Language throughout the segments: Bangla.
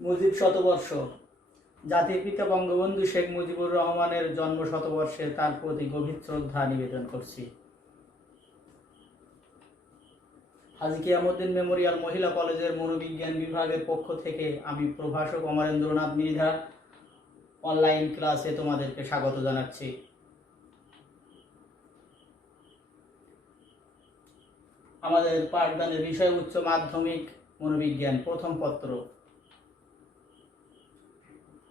মুজিব শতবর্ষ। জাতির পিতা বঙ্গবন্ধু শেখ মুজিবুর রহমানের জন্ম শতবর্ষে তার প্রতি গভীর শ্রদ্ধা নিবেদন করছি। হাজী কিয়ামউদ্দিন মেমোরিয়াল মহিলা কলেজের মনোবিজ্ঞান বিভাগের পক্ষ থেকে আমি প্রভাষক অমরেন্দ্রনাথ মৃধা অনলাইন ক্লাসে তোমাদেরকে স্বাগত জানাচ্ছি। আমাদের পাঠদানের বিষয় উচ্চ মাধ্যমিক মনোবিজ্ঞান প্রথম পত্র।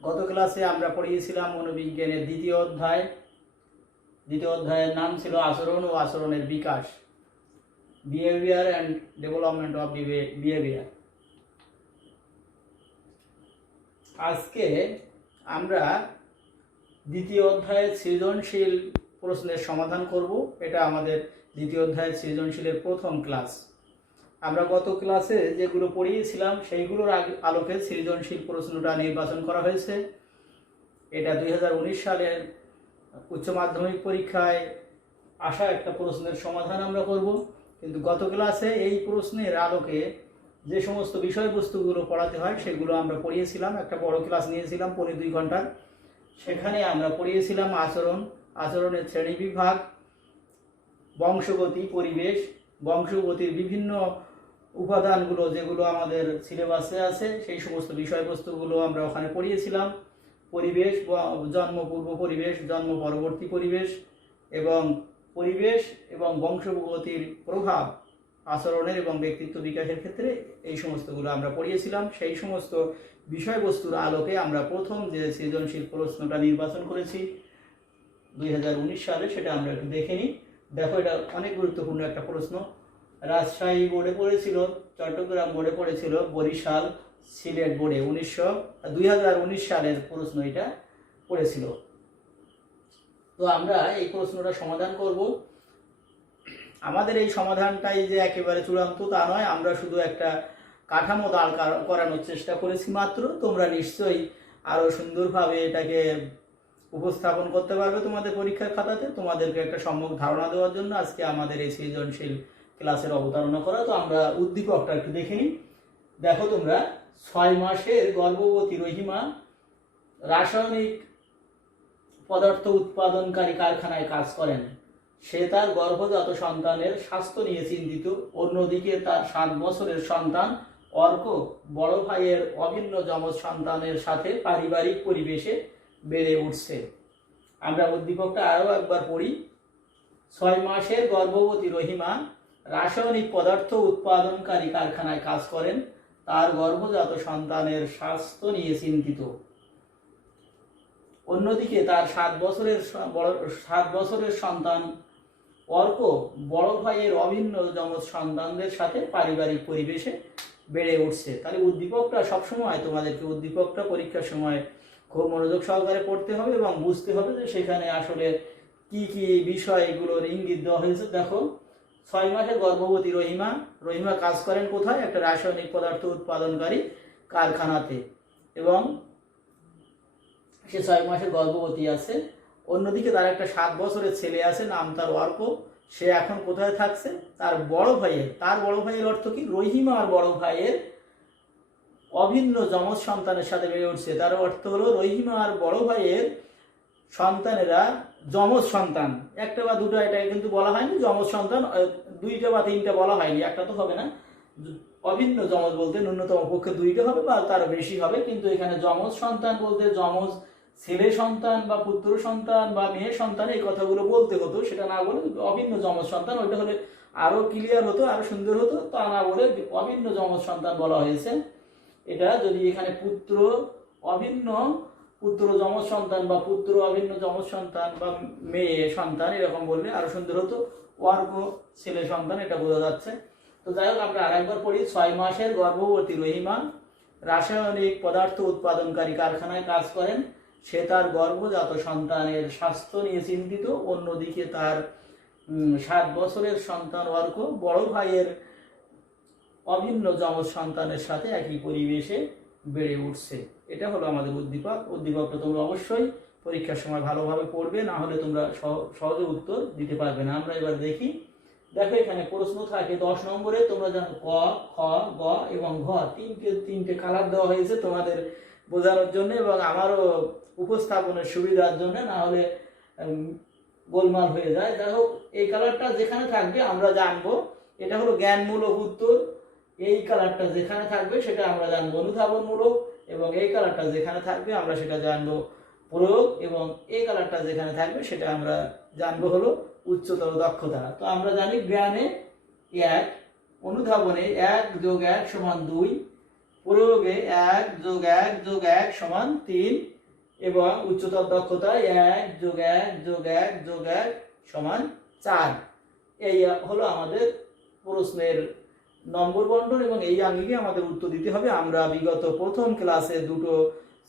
গত ক্লাসে আমরা পড়িয়েছিলাম মনোবিজ্ঞানের দ্বিতীয় অধ্যায়। দ্বিতীয় অধ্যায়ের নাম ছিল আচরণ ও আচরণের বিকাশ, behaviour and development of behaviour. আজকে আমরা দ্বিতীয় অধ্যায়ের সৃজনশীল প্রশ্নের সমাধান করব। এটা আমাদের দ্বিতীয় অধ্যায়ের সৃজনশীলের প্রথম ক্লাস। আমরা গত ক্লাসে যেগুলো পড়িয়েছিলাম সেইগুলোর আলোকে সৃজনশীল প্রশ্নটা নির্বাচন করা হয়েছে। এটা 2019 সালের উচ্চ মাধ্যমিক পরীক্ষায় আসা একটা প্রশ্নের সমাধান আমরা করব। কিন্তু গত ক্লাসে এই প্রশ্নের আলোকে যে সমস্ত বিষয়বস্তুগুলো পড়াতে হয় সেগুলো আমরা পড়িয়েছিলাম। একটা বড় ক্লাস নিয়েছিলাম 2.5 ঘন্টার। সেখানে আমরা পড়িয়েছিলাম আচরণ, আচরণের শ্রেণীবিভাগ, বংশগতি, পরিবেশ, বংশগতির বিভিন্ন উপাদানগুলো যেগুলো আমাদের সিলেবাসে আছে সেই সমস্ত বিষয়বস্তুগুলো আমরা ওখানে পড়িয়েছিলাম। পরিবেশ, জন্মপূর্ব পরিবেশ, জন্ম পরবর্তী পরিবেশ এবং বংশগতির প্রভাব আচরণের এবং ব্যক্তিত্ব বিকাশের ক্ষেত্রে এই সমস্তগুলো আমরা পড়িয়েছিলাম। সেই সমস্ত বিষয়বস্তুর আলোকে আমরা প্রথম যে সৃজনশীল প্রশ্নটা নির্বাচন করেছি 2019 সালে, সেটা আমরা একটু দেখে নিই। দেখো, এটা অনেক গুরুত্বপূর্ণ একটা প্রশ্ন। রাজশাহী বোর্ডে পড়েছিল, চট্টগ্রাম বোর্ডে পড়েছিল, বরিশাল, সিলেট বোর্ডে 2019 সালের প্রশ্ন এটা পড়েছিল। তো আমরা এই প্রশ্নটা সমাধান করব। আমাদের এই সমাধানটাই যে একেবারে চূড়ান্ত তা নয়, আমরা শুধু একটা কাঠামো দাঁড় করানোর চেষ্টা করেছি মাত্র। তোমরা নিশ্চয়ই আরো সুন্দরভাবে এটাকে উপস্থাপন করতে পারবে তোমাদের পরীক্ষার খাতাতে। তোমাদেরকে একটা সম্যক ধারণা দেওয়ার জন্য আজকে আমাদের এই সৃজনশীল ক্লাসের অবতারণা করা। তো আমরা উদ্দীপকটা একটু দেখে নিই। দেখো তোমরা, 6 মাসের গর্ভবতী রহিমা রাসায়নিক পদার্থ উৎপাদনকারী কারখানায় কাজ করেন। সে তার গর্ভজাত সন্তানের স্বাস্থ্য নিয়ে চিন্তিত। অন্যদিকে তার 7 বছরের সন্তান অর্ক বড় ভাইয়ের অভিন্ন যমজ সন্তানের সাথে পারিবারিক পরিবেশে বেড়ে উঠছে। আমরা উদ্দীপকটা আরও একবার পড়ি। 6 মাসের গর্ভবতী রহিমা রাসায়নিক পদার্থ উৎপাদনকারী কারখানায় কাজ করেন। তার গর্ভজাত সন্তানের স্বাস্থ্য নিয়ে চিন্তিত। অন্যদিকে তার 7 বছরের সন্তান অর্ক বড় ভাইয়ের অভিন্ন যমজ সন্তানদের সাথে পারিবারিক পরিবেশে বেড়ে উঠছে। তাহলে উদ্দীপকটা সবসময় তোমাদেরকে উদ্দীপকটা পরীক্ষার সময় খুব মনোযোগ সহকারে পড়তে হবে এবং বুঝতে হবে যে সেখানে আসলে কি কি বিষয়গুলোর ইঙ্গিত দেওয়া হয়েছে। দেখো, 6 মাসের গর্ভবতী রহিমা কাজ করেন কোথায়? একটা রাসায়নিক পদার্থ উৎপাদনকারী কারখানাতে, এবং সে 6 মাসের গর্ভবতী আছে। অন্যদিকে তার একটা 7 বছরের ছেলে আছে, নাম তার অর্ক। সে এখন কোথায় থাকছে? তার বড় ভাইয়ের অর্থ কি? রহিমা আর বড় ভাইয়ের অভিন্ন যমজ সন্তানের সাথে বেড়ে উঠছে। তার অর্থ হলো রহিমা আর বড় ভাইয়ের সন্তানেরা যমজ সন্তান, একটা বা দুটো, এটা কিন্তু বলা হয়নি। যমজ সন্তান 2টা বা 3টা বলা হয়নি, একটা তো হবে না। অভিন্ন যমজ বলতে ন্যূনতম পক্ষে 2টা হবে বা তারও বেশি হবে, কিন্তু এখানে যমজ সন্তান বলতে যমজ ছেলে সন্তান বা পুত্র সন্তান বা মেয়ে সন্তান এই কথাগুলো বলতে হতো। সেটা না বলে অভিন্ন যমজ সন্তান, ওইটা হলে আরো ক্লিয়ার হতো, আরো সুন্দর হতো। তা না বলে অভিন্ন যমজ সন্তান বলা হয়েছে। এটা যদি এখানে পুত্র যমজ সন্তান বা পুত্র অভিন্ন যমজ সন্তান বা মেয়ে সন্তান এরকম বললে আরো সুন্দর হতো। অর্ক ছেলে সন্তান, এটা বোঝা যাচ্ছে। তো যাই হোক, আমরা আরেকবার পড়ি। 6 মাসের গর্ভবতী রহিমা রাসায়নিক পদার্থ উৎপাদনকারী কারখানায় কাজ করেন। সে তার গর্ভজাত সন্তানের স্বাস্থ্য নিয়ে চিন্তিত। অন্যদিকে তার 7 বছরের সন্তান অর্ক বড় ভাইয়ের অভিন্ন যমজ সন্তানের সাথে একই পরিবেশে বেড়ে উঠছে। এটা হলো আমাদের উদ্দীপকটা তোমরা অবশ্যই পরীক্ষার সময় ভালোভাবে পড়বে, না হলে তোমরা সহজে উত্তর দিতে পারবে না। আমরা এবার দেখি দেখো এখানে প্রশ্ন থাকে 10 নম্বরে, তোমরা জানো ক, খ, গ এবং ঘ তিনটে কালার দেওয়া হয়েছে তোমাদের বোঝানোর জন্য এবং আমারও উপস্থাপনের সুবিধার জন্য, না হলে গোলমাল হয়ে যায়। দেখো এই কালারটা যেখানে থাকবে আমরা জানবো এটা হলো জ্ঞানমূলক উত্তর, এই কালারটা যেখানে থাকবে সেটা আমরা জানবো অনুধাবনমূলক, এবং এই কালারটা যেখানে থাকবে আমরা সেটা জানবো প্রয়োগ, এবং এই কালারটা যেখানে থাকবে সেটা আমরা জানবো হলো উচ্চতর দক্ষতা। তো আমরা জানি জ্ঞানে 1, অনুধাবনে 1 + 1 = 2, প্রয়োগে 1 + 1 + 1 = 3, এবং উচ্চতর দক্ষতায় 1 + 1 + 1 + 1 = 4। এই হলো আমাদের প্রশ্নের নম্বর বন্টন, এবং এই আঙ্গিকে আমাদের উত্তর দিতে হবে। আমরা বিগত প্রথম ক্লাসে দুটো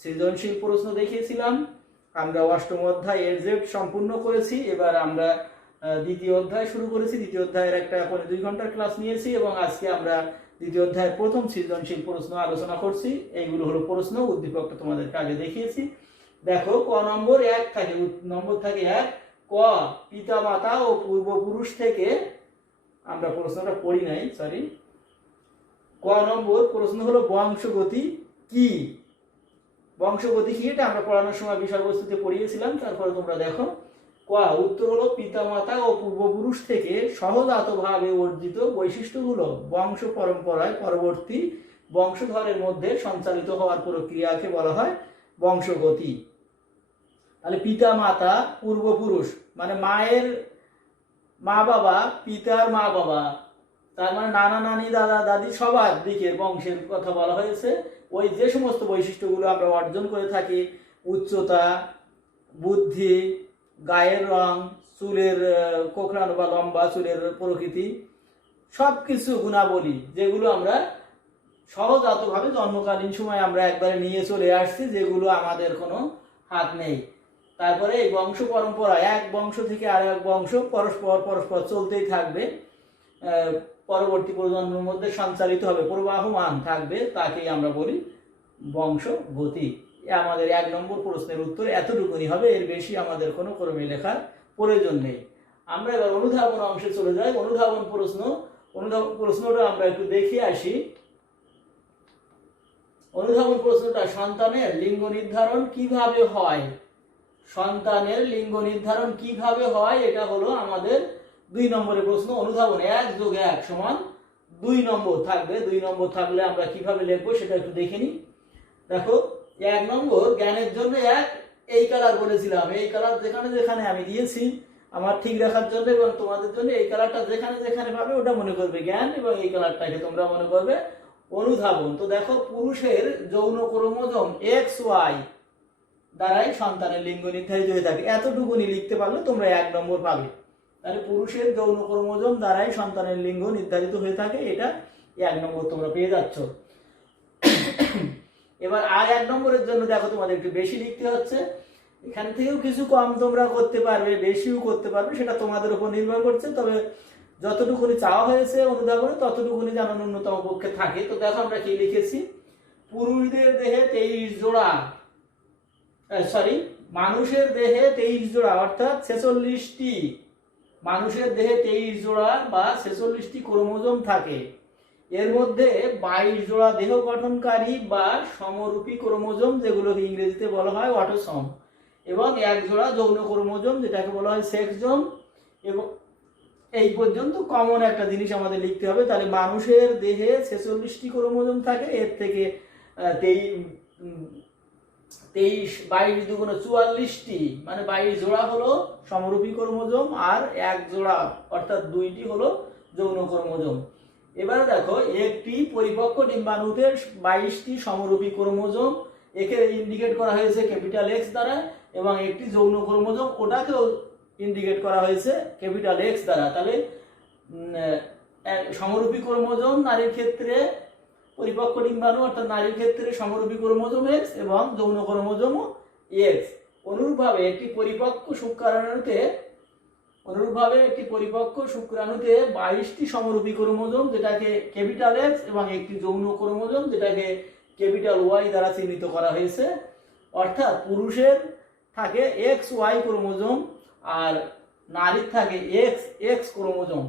সৃজনশীল প্রশ্ন দেখিয়েছিলাম, আমরা অষ্টম অধ্যায় এর জেড সম্পূর্ণ করেছি, এবার আমরা দ্বিতীয় অধ্যায় শুরু করেছি। দ্বিতীয় অধ্যায়ের একটা 2 ঘন্টার ক্লাস নিয়েছি, এবং আজকে আমরা দ্বিতীয় অধ্যায়ের প্রথম সৃজনশীল প্রশ্ন আলোচনা করছি। এইগুলো হলো প্রশ্ন, উদ্দীপকটা তোমাদেরকে আগে দেখিয়েছি। দেখো ক নম্বর 1 থাকে, নম্বর থাকে 1, ক পিতা মাতা ও পূর্বপুরুষ থেকে, আমরা প্রশ্নটা পড়ি নাই, সরি। ক নম্বর প্রশ্ন হলো বংশগতি কি? বংশগতি কি এটা আমরা পড়ানোর সময় বিষয়বস্তুতে পড়িয়েছিলাম, তারপরে তোমরা দেখো। ক উত্তর হলো পিতামাতা ও পূর্বপুরুষ থেকে সহজাতভাবে অর্জিত বৈশিষ্ট্যগুলো বংশ পরম্পরায় পরবর্তী বংশধরের মধ্যে সঞ্চালিত হওয়ার প্রক্রিয়াকে বলা হয় বংশগতি। তাহলে পিতা মাতা পূর্বপুরুষ মানে মায়ের মা বাবা, পিতার মা বাবা, তার মানে নানা নানি দাদা দাদি সবার দিকের বংশের কথা বলা হয়েছে। ওই যে সমস্ত বৈশিষ্ট্যগুলো আমরা অর্জন করে থাকি, উচ্চতা, বুদ্ধি, গায়ের রং, চুলের কোঁকড়ানো বা লম্বা চুলের প্রকৃতি, সব কিছু গুণাবলী যেগুলো আমরা সহজাতভাবে জন্মকালীন সময় আমরা একবারে নিয়ে চলে আসছি, যেগুলো আমাদের কোনো হাত নেই। তারপরে এই বংশ পরম্পরা, এক বংশ থেকে আর এক বংশ পরস্পর পরস্পর চলতেই থাকবে, পরবর্তী প্রজন্মের মধ্যে সঞ্চালিত হবে, প্রবাহমান থাকবে, তাকেই আমরা বলি বংশগতি। আমাদের 1 নম্বর প্রশ্নের উত্তর এতটুকুনি হবে, এর বেশি আমাদের কোনো ক্রমে লেখার প্রয়োজন নেই। আমরা এবার অনুধাবন অংশে চলে যাই। অনুধাবন প্রশ্নটা আমরা একটু দেখে আসি। অনুধাবন প্রশ্নটা সন্তানের লিঙ্গ নির্ধারণ কিভাবে হয়? সন্তানের লিঙ্গ নির্ধারণ কিভাবে হয়, এটা হলো আমাদের 2 নম্বরের প্রশ্ন। অনুধাবন 1 + 1 = 2 নম্বর থাকবে। 2 নম্বর থাকলে আমরা কিভাবে লিখবো সেটা একটু দেখে নিই। দেখো 1 নম্বর জ্ঞানের জন্য 1, এই কালার বলেছিলাম, এই কালার যেখানে যেখানে আমি দিয়েছি আমার ঠিক রাখার জন্য এবং তোমাদের জন্য, এই কালারটা যেখানে যেখানে পাবে ওটা মনে করবে জ্ঞান, এবং এই কালারটাকে তোমরা মনে করবে অনুধাবন। তো দেখো পুরুষের যৌন ক্রোমোজোম XY দ্বারাই সন্তানের লিঙ্গ নির্ধারিত হয়ে থাকে, এতটুকুনি লিখতে পারলে তোমরা 1 নম্বর পাবে। তাহলে পুরুষের যৌন ক্রোমোজোম দ্বারাই সন্তানের লিঙ্গ নির্ধারিত হয়ে থাকে, এটা 1 নম্বর তোমরা পেয়ে যাচ্ছ। এবার আর 1 নম্বরের জন্য দেখো তোমাদের একটু বেশি লিখতে হচ্ছে, এখান থেকেও কিছু কম তোমরা করতে পারবে, বেশিও করতে পারবে, সেটা তোমাদের উপর নির্ভর করছে। তবে যতটুকুনি চাওয়া হয়েছে অনুধাবনে ততটুকুনি যেন ন্যূনতম পক্ষে থাকে। তো দেখো আমরা কি লিখেছি, পুরুষদের দেহে 23 জোড়া, মানুষের দেহে 23 জোড়া অর্থাৎ 46টি, মানুষের দেহে 23 জোড়া বা 46টি ক্রোমোজোম থাকে। এর মধ্যে 22 জোড়া দেহ গঠনকারী বা সমরূপী ক্রোমোজোম, যেগুলোকে ইংরেজিতে বলা হয় অটোসোম, এবং 1 জোড়া যৌন ক্রোমোজোম যেটাকে বলা হয় সেক্সজোম। এবং এই পর্যন্ত কমন একটা জিনিস আমাদের লিখতে হবে। তাহলে মানুষের দেহে 46টি ক্রোমোজোম থাকে, এর থেকে 22 × 2 = 44টি, মানে 22 জোড়া হলো সমরূপী ক্রোমোজোম, আর 1 জোড়া অর্থাৎ 2টি হলো যৌন ক্রোমোজোম। এবারে দেখো একটি পরিপক্ক ডিম্বাণুতে 22টি সমরূপী ক্রোমোজোম, একে ইন্ডিকেট করা হয়েছে ক্যাপিটাল X দ্বারা, এবং একটি যৌন ক্রোমোজোম ওটাকেও ইন্ডিকেট করা হয়েছে ক্যাপিটাল X দ্বারা। তাহলে সমরূপী ক্রোমোজোম নারীর ক্ষেত্রে পরিপক্ক ডিম্বাণু অর্থাৎ নারীর ক্ষেত্রে সমরূপী ক্রোমোজোম X এবং যৌন ক্রোমোজোম X। অনুরূপভাবে একটি পরিপক্ক শুক্রাণুতে 22টি সমরূপী ক্রোমোজোম যেটাকে ক্যাপিটাল X এবং একটি যৌন ক্রোমোজোম যেটাকে ক্যাপিটাল Y দ্বারা চিহ্নিত করা হয়েছে। অর্থাৎ পুরুষের থাকে XY ক্রোমোজোম আর নারীর থাকে XX ক্রোমোজোম।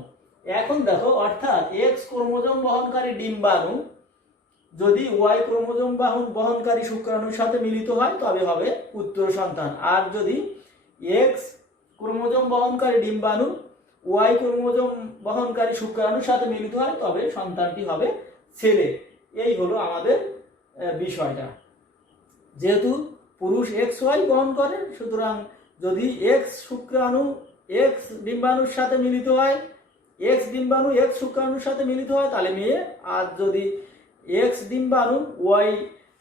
এখন দেখো, অর্থাৎ এক্স ক্রোমোজোম বহনকারী ডিম্বাণু যদি ওয়াই ক্রোমোজোম বহনকারী শুক্রাণুর সাথে মিলিত হয় তবে হবে পুত্র সন্তান, আর যদি এক্স ক্রোমোজোম বহনকারী ডিম্বাণু ওয়াই ক্রোমোজোম বহনকারী শুক্রাণুর সাথে মিলিত হয় তবে সন্তানটি হবে ছেলে। এই হলো আমাদের বিষয়টা। যেহেতু পুরুষ এক্স ওয়াই বহন করে, সুতরাং যদি এক্স শুক্রাণু এক্স ডিম্বাণুর সাথে মিলিত হয়, এক্স ডিম্বাণু এক্স শুক্রাণুর সাথে মিলিত হয় তাহলে মেয়ে, আর যদি এক্স ডিম্বাণু ওয়াই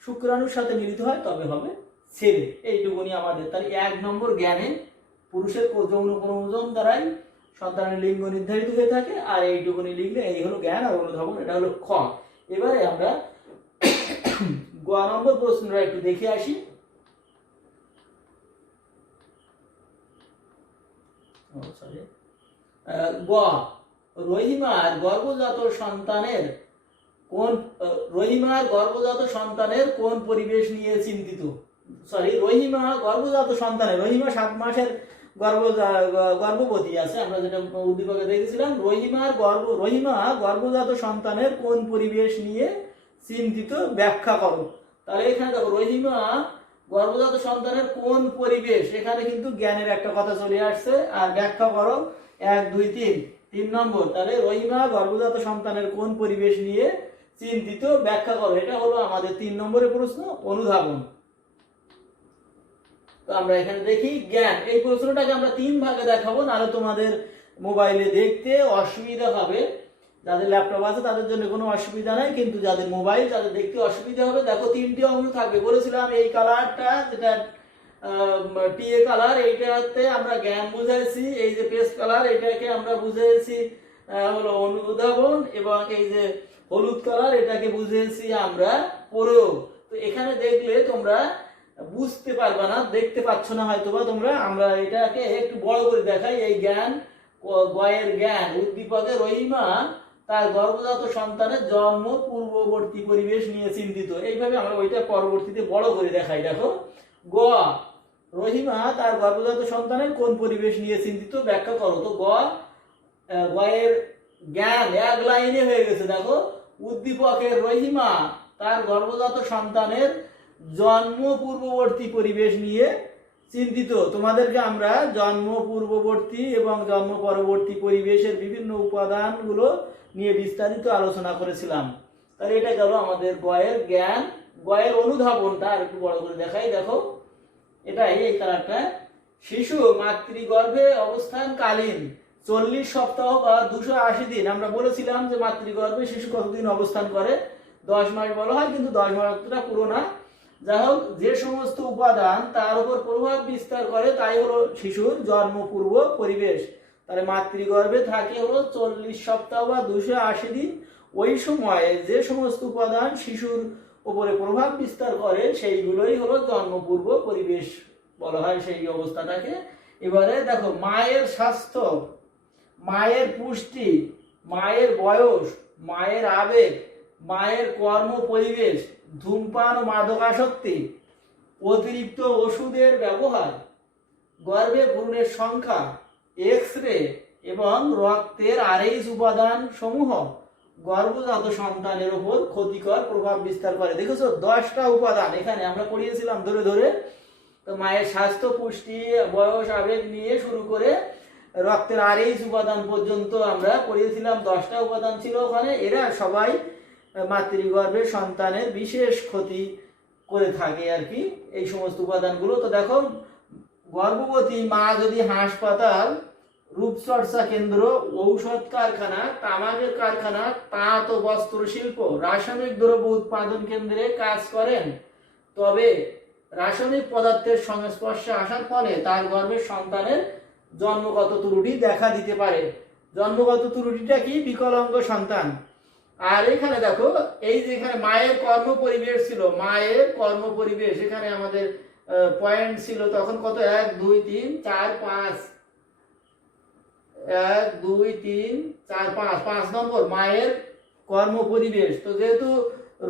শুক্রাণুর সাথে মিলিত হয় তবে হবে ছেলে। এইটুকুনি আমাদের। তাহলে 1 নম্বর জ্ঞানে পুরুষের যৌন ক্রোমোজোম দ্বারাই সন্তানের লিঙ্গ নির্ধারিত হয়ে থাকে, আর এইটুকুনি লিখলে এই হলো জ্ঞান আর অনুধাবন। এটা হলো খ। এবারে আমরা গ নম্বর প্রশ্নটা একটু দেখে আসি। গ, রহিমার গর্ভজাত সন্তানের কোন পরিবেশ নিয়ে চিন্তিত? রহিমা গর্ভজাত সন্তানের, রহিমা 7 মাসের গর্ভবতী আছে, আমরা যেটা উদ্দীপকে দেখেছিলাম। রহিমা গর্ভজাত সন্তানের কোন পরিবেশ নিয়ে চিন্তিত ব্যাখ্যা করো। তাহলে এখানে দেখো, রহিমা গর্ভজাত সন্তানের কোন পরিবেশ, এখানে কিন্তু জ্ঞানের একটা কথা চলে আসছে। আর ব্যাখ্যা করো 1 2 3 নম্বর। তাহলে রহিমা গর্ভজাত সন্তানের কোন পরিবেশ নিয়ে চিন্তিত ব্যাখ্যা করো, এটা হলো আমাদের 3 নম্বরের প্রশ্ন, অনুধাবন। তো আমরা এখানে দেখি জ্ঞান। এই প্রশ্নটাকে আমরা 3 ভাগে দেখাবো, নাহলে তোমাদের মোবাইলে দেখতে অসুবিধা হবে। যাদের ল্যাপটপ আছে তাদের জন্য কোনো অসুবিধা নাই, কিন্তু যাদের মোবাইল তাদের দেখতে অসুবিধা হবে। দেখো, 3টি অংশ থাকবে। বলেছিলাম এই কালারটা যেটা টিএ কালার, এইটাতে আমরা জ্ঞান বুঝাইছি। এই যে পেস্ট কালার, এটাকে আমরা বুঝাইছি হলো অনুধাবন, এবং এই যে হলুদ কালার, এটাকে বুঝেছি আমরা প্রয়োগ। তো এখানে দেখলে তোমরা বুঝতে পারবা না, দেখতে পাচ্ছ না হয়তো বা তোমরা। আমরা এটাকে একটু বড় করে দেখাই। এই জ্ঞান, গয়ের জ্ঞান, উদ্দীপকে রহিমা তার গর্ভজাত সন্তানের জন্ম পূর্ববর্তী পরিবেশ নিয়ে চিন্তিত। এইভাবে আমরা ওইটা পরবর্তীতে বড় করে দেখাই। দেখো, গ, রহিমা তার গর্ভজাত সন্তানের কোন পরিবেশ নিয়ে চিন্তিত ব্যাখ্যা করো। তো গয়ের জ্ঞান 1 লাইনে হয়ে গেছে। দেখো, উদ্দীপকের রহিমা তার গর্ভজাত সন্তানের জন্ম পূর্ববর্তী পরিবেশ নিয়ে চিন্তিত। তোমাদেরকে আমরা জন্ম পূর্ববর্তী এবং জন্ম পরবর্তী পরিবেশের বিভিন্ন উপাদানগুলো নিয়ে বিস্তারিত আলোচনা করেছিলাম। তাহলে এটা গেল আমাদের গয়ের জ্ঞান। গয়ের অনুধাবনটা আর একটু বড় করে দেখাই। দেখো, এটাই এই কালারটা। শিশু মাতৃগর্ভে অবস্থানকালীন 40 সপ্তাহ বা 280 দিন। আমরা বলেছিলাম যে মাতৃগর্ভে শিশু কতদিন অবস্থান করে, 10 মাস বলা হয়, কিন্তু 10 মাসটা পুরো না। যাই হোক, যে সমস্ত উপাদান তার উপর প্রভাব বিস্তার করে তাই হলো শিশুর জন্মপূর্ব পরিবেশ। তাহলে মাতৃগর্ভে থাকে হলো 40 সপ্তাহ বা 280 দিন। ওই সময়ে যে সমস্ত উপাদান শিশুর উপরে প্রভাব বিস্তার করে সেইগুলোই হলো জন্মপূর্ব পরিবেশ বলা হয়, সেই অবস্থাটাকে। এবারে দেখো, মায়ের স্বাস্থ্য, মায়ের পুষ্টি, মায়ের বয়স, মায়ের আবেগ, মায়ের কর্ম পরিবেশ, ধূমপান ও মাদকাসক্তি, অতিরিক্ত ওষুধের ব্যবহার, গর্ভে ভ্রূণের সংখ্যা, এক্স রে এবং রক্তের আরএইচ উপাদান সমূহ গর্ভজাত সন্তানের উপর ক্ষতিকর প্রভাব বিস্তার করে। দেখেছো, 10টা উপাদান এখানে আমরা পড়িয়েছিলাম ধরে ধরে। তো মায়ের স্বাস্থ্য, পুষ্টি, বয়স, আবেগ নিয়ে শুরু করে রক্তের আরএইচ উপাদান পর্যন্ত আমরা পড়িয়েছিলাম। 10টা উপাদান ছিল ওখানে। এরা সবাই মাতৃগর্ভের সন্তানের বিশেষ ক্ষতি করে থাকে আর কি, এই সমস্ত উপাদানগুলো। তো দেখো, গর্ভবতী মা যদি হাসপাতাল, রূপচর্চা কেন্দ্র, ঔষধ কারখানা, তামাকের কারখানা, তাঁত ও বস্ত্র শিল্প, রাসায়নিক দ্রব্য উৎপাদন কেন্দ্রে কাজ করেন, তবে রাসায়নিক পদার্থের সংস্পর্শে আসার ফলে তার গর্ভের সন্তানের জন্মগত ত্রুটি দেখা দিতে পারে। জন্মগত ত্রুটিটা কি? বিকলাঙ্গ সন্তান। আর এখানে দেখো, এই যে এখানে মায়ের কর্ম পরিবেশ ছিল, মায়ের কর্ম পরিবেশ, এখানে আমাদের পয়েন্ট ছিল তখন কত, 1 2 3 4 5, 1 2 3 4 5, 5 নম্বর মায়ের কর্ম পরিবেশ। তো যেহেতু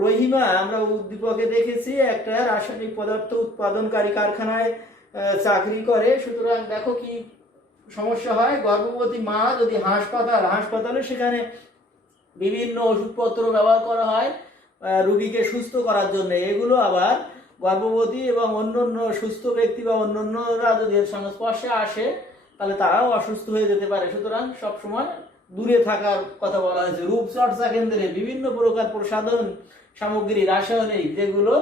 রহিমা আমরা উদ্দীপকে দেখেছি একটা রাসায়নিক পদার্থ উৎপাদনকারী কারখানায় চাকরি করে, সুতরাং দেখো কি সমস্যা হয়, গর্ভবতী মা যদি হাসপাতালে সেখানে বিভিন্ন ওষুধপত্র ব্যবহার করা হয় রোগীকে সুস্থ করার জন্য, এগুলো আবার গর্ভবতী এবং অন্যান্য সুস্থ ব্যক্তি বা অন্যান্যরা যদি এর সংস্পর্শে আসে তাহলে তারাও অসুস্থ হয়ে যেতে পারে। সুতরাং সবসময় দূরে থাকার কথা বলা হয়েছে। রূপচর্চা কেন্দ্রে বিভিন্ন প্রকার প্রসাধন সামগ্রী, রাসায়নিক, যেগুলো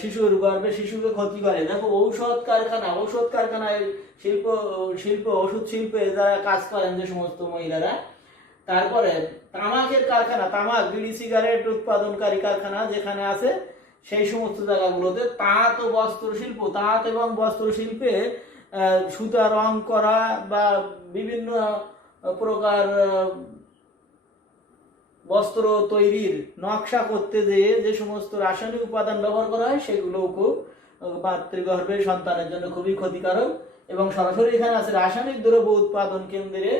শিশুর গর্ভে শিশুকে ক্ষতি করে। দেখো ঔষধ কারখানায় ওষুধ শিল্পে যারা কাজ করেন যে সমস্ত মহিলারা, তারপরে তামাকের কারখানা, তামাক বিড়ি সিগারেট উৎপাদনকারী কারখানা যেখানে আছে সেই সমস্ত জায়গাগুলোতে তাঁত এবং বস্ত্র শিল্পে সুতা রং করা বা বিভিন্ন প্রকার বস্ত্র তৈরির নকশা করতে যেয়ে যে সমস্ত রাসায়নিক উপাদান ব্যবহার করা হয় সেগুলোও খুব মাতৃগর্ভে সন্তানের জন্য খুবই ক্ষতিকারক। এবং সরাসরি এখানে আছে রাসায়নিক দ্রব্য উৎপাদন কেন্দ্রে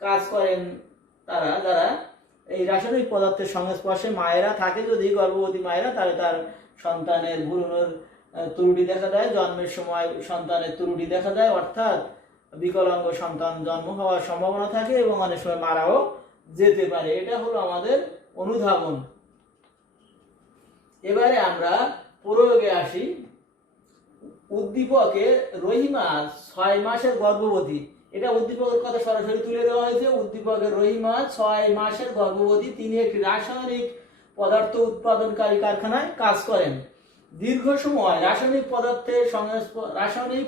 কাজ করেন তারা, যারা এই রাসায়নিক পদার্থের সংস্পর্শে মায়েরা থাকে, যদি গর্ভবতী মায়েরা, তাহলে তার সন্তানের ভ্রূণের ত্রুটি দেখা দেয়, জন্মের সময় সন্তানের ত্রুটি দেখা দেয়, অর্থাৎ বিকলাঙ্গ সন্তান জন্ম হওয়ার সম্ভাবনা থাকে এবং অনেক সময় মারাও যেতে পারে। এটা হলো আমাদের অনুধাবন। এবারে আমরা প্রয়োগে আসি। উদ্দীপকে রহিমা 6 মাসের গর্ভবতী, এটা উদ্দীপকের কথা সরাসরি তুলে দেওয়া হয়েছে। উদ্দীপকের রহিমা 6 মাসের গর্ভবতী, তিনি একটি রাসায়নিক পদার্থ উৎপাদনকারী কারখানায় কাজ করেন। দীর্ঘ সময় রাসায়নিক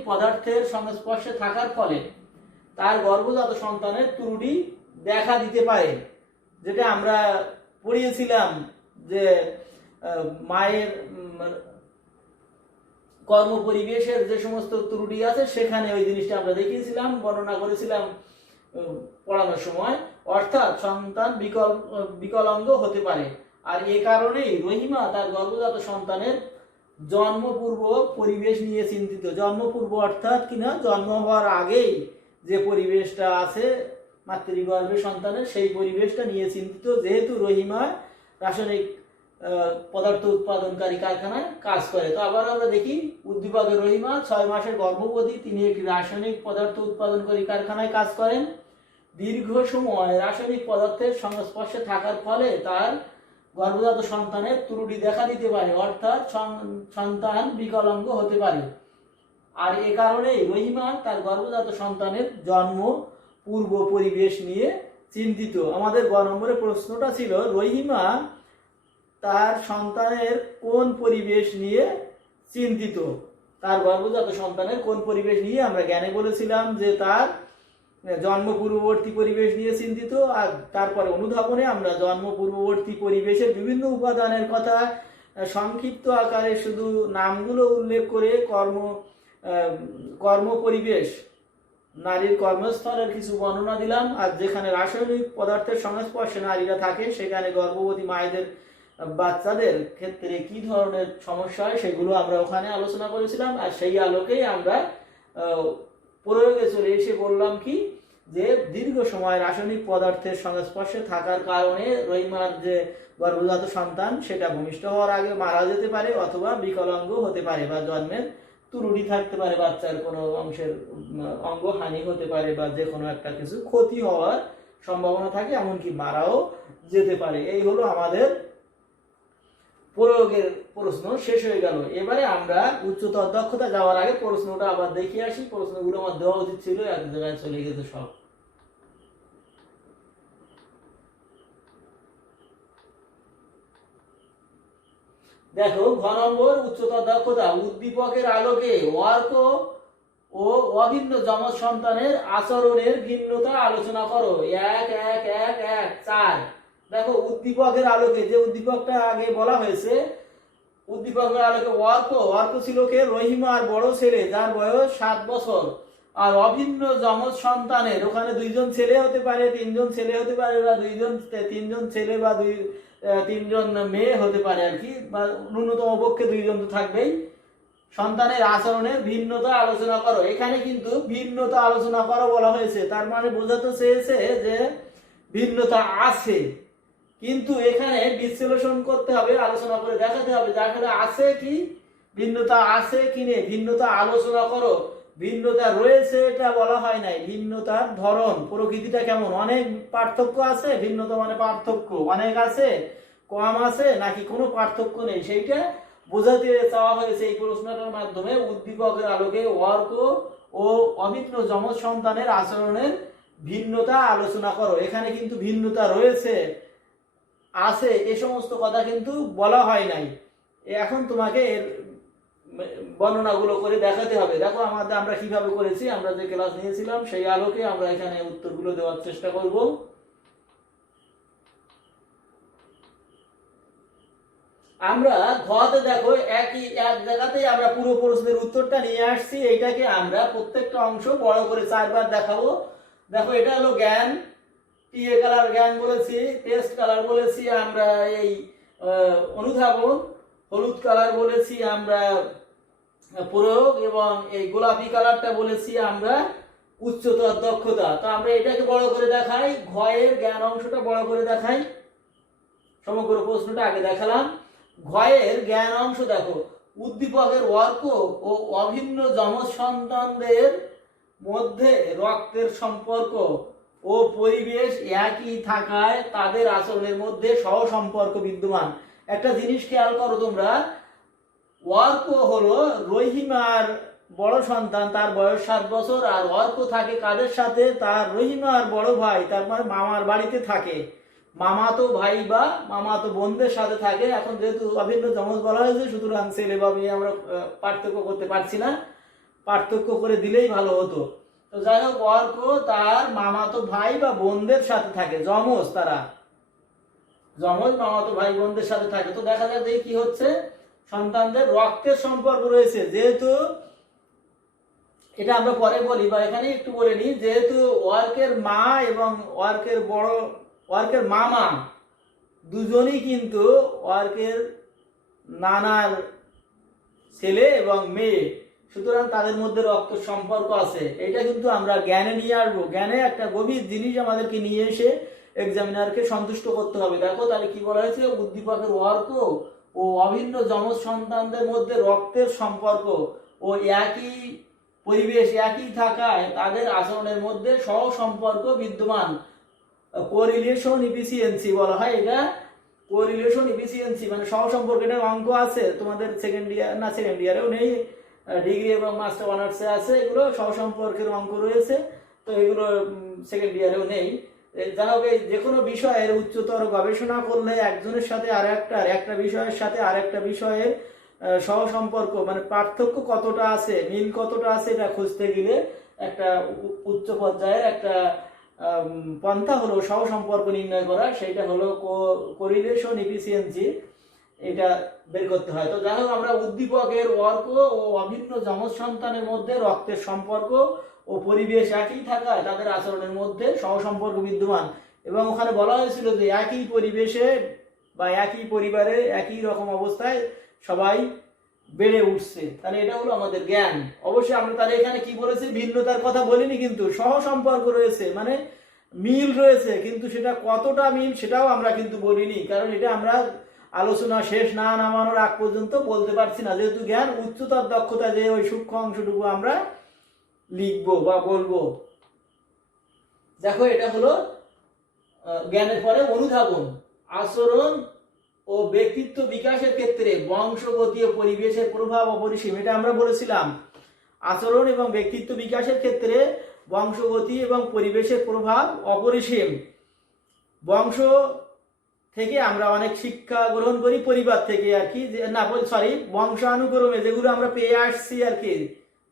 পদার্থের সংস্পর্শে থাকার ফলে তার গর্ভজাত সন্তানের ত্রুটি দেখা দিতে পারে। যেটা আমরা পড়িয়েছিলাম যে মায়ের কর্মপরিবেশের যে সমস্ত ত্রুটি আছে সেখানে ওই জিনিসটা আমরা দেখিয়েছিলাম, বর্ণনা করেছিলাম পড়ানোর সময়, অর্থাৎ সন্তান বিকলাঙ্গ হতে পারে। আর এ কারণেই রহিমা তার গর্ভজাত সন্তানের জন্মপূর্ব পরিবেশ নিয়ে চিন্তিত। জন্মপূর্ব অর্থাৎ কিনা জন্ম হওয়ার আগেই যে পরিবেশটা আছে মাতৃগর্ভে সন্তানের, সেই পরিবেশটা নিয়ে চিন্তিত, যেহেতু রহিমা রাসায়নিক পদার্থ উৎপাদনকারী কারখানায় কাজ করে। তো আবার আমরা দেখি, উদ্দীপকের রহিমা 6 মাসের গর্ভবতী, তিনি একটি রাসায়নিক পদার্থ উৎপাদনকারী কারখানায় কাজ করেন। দীর্ঘ সময় রাসায়নিক পদার্থের সংস্পর্শে থাকার ফলে তার গর্ভজাত সন্তানের ত্রুটি দেখা দিতে পারে, অর্থাৎ সন্তান বিকলাঙ্গ হতে পারে। আর এ কারণেই রহিমা তার গর্ভজাত সন্তানের জন্ম পূর্ব পরিবেশ নিয়ে চিন্তিত। আমাদের গ নম্বরের প্রশ্নটা ছিল রহিমা তার সন্তানের কোন পরিবেশ নিয়ে চিন্তিত। তার গর্ভজাত সন্তানের কোন পরিবেশ নিয়ে আমরা জ্ঞানে বলেছিলাম যে তার জন্ম পূর্ববর্তী পরিবেশ নিয়ে চিন্তিত। আর তারপরে অনুধাবনে আমরা জন্ম পূর্ববর্তী পরিবেশের বিভিন্ন উপাদানের কথা সংক্ষিপ্ত আকারে শুধু নামগুলো উল্লেখ করে কর্ম পরিবেশ, নারীর কর্মস্থলের কিছু বর্ণনা দিলাম। আর যেখানে রাসায়নিক পদার্থের সংস্পর্শে নারীরা থাকে সেখানে গর্ভবতী মায়েদের বাচ্চাদের ক্ষেত্রে কি ধরনের সমস্যা হয় সেগুলো আমরা ওখানে আলোচনা করেছিলাম। আর সেই আলোকেই আমরা প্রয়োগে চলে এসে বললাম কি, যে দীর্ঘ সময় রাসায়নিক পদার্থের সংস্পর্শে থাকার কারণে রহিমার যে গর্ভজাত সন্তান সেটা ভূমিষ্ঠ হওয়ার আগে মারা যেতে পারে, অথবা বিকলাঙ্গ হতে পারে, বা জন্মের ত্রুটি থাকতে পারে, বাচ্চার কোনো অংশের অঙ্গ হানি হতে পারে, বা যে কোনো একটা কিছু ক্ষতি হওয়ার সম্ভাবনা থাকে, এমনকি মারাও যেতে পারে। এই হলো আমাদের প্রয়োগের প্রশ্ন শেষ হয়ে গেল। এবারে আমরা উচ্চতর দক্ষতা যাওয়ার আগে প্রশ্নটা আবার দেখে আসি। প্রশ্নগুলো আমার দেওয়া উচিত ছিল, এক জায়গায় চলে গেছে সব। দেখো, ঘ নম্বর উচ্চতর দক্ষতা। উদ্দীপকের আলোকে অর্ক ও অভিন্ন যমজ সন্তানের আচরণের ভিন্নতা আলোচনা করো। 1 1 1 1 4। দেখো, উদ্দীপকের আলোকে, যে উদ্দীপকটা আগে বলা হয়েছে, উদ্দীপকের আলোকে অর্ক ছিল কে? রহিমার বড় ছেলে, যার বয়স 7 বছর। আর অভিন্ন যমজ সন্তানের, ওখানে 2জন ছেলে হতে পারে, 3জন ছেলে হতে পারে, বা 3জন ছেলে বা 3জন মেয়ে হতে পারে আর কি, বা ন্যূনতম পক্ষে 2জন তো থাকবেই। সন্তানের আচরণের ভিন্নতা আলোচনা করো। এখানে কিন্তু ভিন্নতা আলোচনা করো বলা হয়েছে, তার মানে বোঝাতে চেয়েছে যে ভিন্নতা আছে, কিন্তু এখানে বিশ্লেষণ করতে হবে, আলোচনা করে দেখাতে হবে যে আসলে আছে কি, ভিন্নতা আছে কি নেই, ভিন্নতা আলোচনা করো। ভিন্নতা রয়েছে এটা বলা হয় নাই, ভিন্নতার ধরন, প্রকৃতিটা কেমন, অনেক পার্থক্য আছে, ভিন্নতা মানে পার্থক্য অনেক আছে, কম আছে নাকি কোনো পার্থক্য নেই, সেইটা বোঝাতে চাওয়া হয়েছে এই প্রশ্নটার মাধ্যমে। উদ্দীপকের আলোকে অর্ক ও অভিন্ন যমজ সন্তানের আচরণের ভিন্নতা আলোচনা করো। এখানে কিন্তু ভিন্নতা রয়েছে, আছে, এ সমস্ত কথা কিন্তু বলা হয় নাই। এখন তোমাকে এর বর্ণনাগুলো করে দেখাতে হবে। দেখো আমরা কিভাবে করেছি, আমরা যে ক্লাস নিয়েছিলাম সেই আলোকে আমরা এখানে উত্তরগুলো দেওয়ার চেষ্টা করব। আমরা ঘতে দেখো এক জায়গাতেই আমরা পুরো প্রশ্নের উত্তরটা নিয়ে আসছি। এইটাকে আমরা প্রত্যেকটা অংশ বড় করে 4 বার দেখাবো। দেখো এটা হলো জ্ঞান, টিএ কালার জ্ঞান বলেছি, পেস্ট কালার বলেছি আমরা এই অনুধাবন, হলুদ কালার বলেছি আমরা প্রয়োগ, এবং এই গোলাপি কালারটা বলেছি আমরা উচ্চতর দক্ষতা। তো আমরা এটাকে বড় করে দেখাই, ঘয়ের জ্ঞান অংশটা বড় করে দেখাই। সমগ্র প্রশ্নটা আগে দেখালাম। ঘয়ের জ্ঞান অংশ দেখো, উদ্দীপকের অর্ক ও অভিন্ন যমজ সন্তানদের মধ্যে রক্তের সম্পর্ক ও পরিবেশ একই থাকায় তাদের আচরণের মধ্যে সহ সম্পর্ক বিদ্যমান। একটা জিনিস খেয়াল করো তোমরা, অর্ক হলো রহিমার বড় সন্তান, তার বয়স 7 বছর, আর অর্ক থাকে কাদের সাথে, তার রহিমার বড় ভাই, তার মানে মামার বাড়িতে থাকে, মামাতো ভাই বা মামাতো বোনদের সাথে থাকে। এখন যেহেতু অভিন্ন যমজ বলা হয়েছে, সুতরাং ছেলে বা মেয়ে আমরা পার্থক্য করতে পারছি না, পার্থক্য করে দিলেই ভালো হতো। তো যাই হোক, অর্ক তার মামাতো ভাই বা বোনদের সাথে থাকে, যমজ, তারা যমজ মামাতো ভাই বোনদের সাথে থাকে। তো দেখা যাক দেখি কি হচ্ছে, সন্তানদের রক্তের সম্পর্ক রয়েছে। যেহেতু এটা আমরা পরে বলি বা এখানে একটু বলে নিই, যেহেতু অর্কের মা এবং অর্কের মামা দুজনই কিন্তু অর্কের নানার ছেলে এবং মেয়ে, সুতরাং তাদের মধ্যে রক্ত সম্পর্ক আছে। এটা কিন্তু আমরা জ্ঞানে নিয়ে আসবো। জ্ঞানে একটা গভীর জিনিস আমাদেরকে নিয়ে এসে এক্সামিনারকে সন্তুষ্ট করতে হবে। দেখো তাহলে কি বলা হয়েছে, উদ্দীপকের অর্ক ও অভিন্ন যমজ সন্তানদের মধ্যে রক্তের সম্পর্ক ও একই পরিবেশ একই থাকায় তাদের আচরণের মধ্যে সহ সম্পর্ক বিদ্যমান। কোরিলেশন ইফিসিয়েন্সি বলা হয় এটা, কোরিলেশন ইফিসিয়েন্সি মানে সহ সম্পর্ক। এটার অঙ্ক আছে তোমাদের সেকেন্ড ইয়ারেও নেই, ডিগ্রি এবং মাস্টার অনার্সে আছে, এগুলো সহ সম্পর্কের অঙ্ক রয়েছে। তো এগুলো সেকেন্ড ইয়ারেও নেই। যা হোক, যে কোনো বিষয়ের উচ্চতর গবেষণা করলে একজনের সাথে একটা বিষয়ের সাথে আরেকটা বিষয়ের সহ সম্পর্ক মানে পার্থক্য কতটা আছে, মিল কতটা আছে, এটা খুঁজতে গেলে একটা উচ্চ পর্যায়ের একটা পন্থা হলো সহ সম্পর্ক নির্ণয় করা, সেইটা হলো কোরিলেশন ইফিসিয়েন্সি, এটা বের করতে হয়। তো যাই হোক, আমরা উদ্দীপকের অর্ক ও অভিন্ন যমজ সন্তানের মধ্যে রক্তের সম্পর্ক ও পরিবেশ একই থাকায় তাদের আচরণের মধ্যে সহ সম্পর্ক বিদ্যমান, এবং ওখানে বলা হয়েছিল যে একই পরিবেশে বা একই পরিবারে একই রকম অবস্থায় সবাই বেড়ে উঠছে। তাহলে এটা হলো আমাদের জ্ঞান। অবশ্যই আমরা তাহলে এখানে কি বলেছি, ভিন্নতার কথা বলিনি, কিন্তু সহ সম্পর্ক রয়েছে মানে মিল রয়েছে, কিন্তু সেটা কতটা মিল সেটাও আমরা কিন্তু বলিনি, কারণ এটা আমরা আলোচনা শেষ না নামানোর আগ পর্যন্ত বলতে পারছি না, যেহেতু জ্ঞান উচ্চতর দক্ষতা, যে ওই সূক্ষ্ম অংশটুকু আমরা লিখবো বা বলবো। দেখো এটা হলো জ্ঞানের পরে অনুধাবন। আচরণ ও ব্যক্তিত্ব বিকাশের ক্ষেত্রে বংশগতি ও পরিবেশের প্রভাব অপরিসীম, এটা আমরা বলেছিলাম। আচরণ এবং ব্যক্তিত্ব বিকাশের ক্ষেত্রে বংশগতি এবং পরিবেশের প্রভাব অপরিসীম। বংশ থেকে আমরা অনেক শিক্ষা গ্রহণ করি, পরিবার থেকে আর কি, বংশানুক্রমে যেগুলো আমরা পেয়ে আসছি আর কি,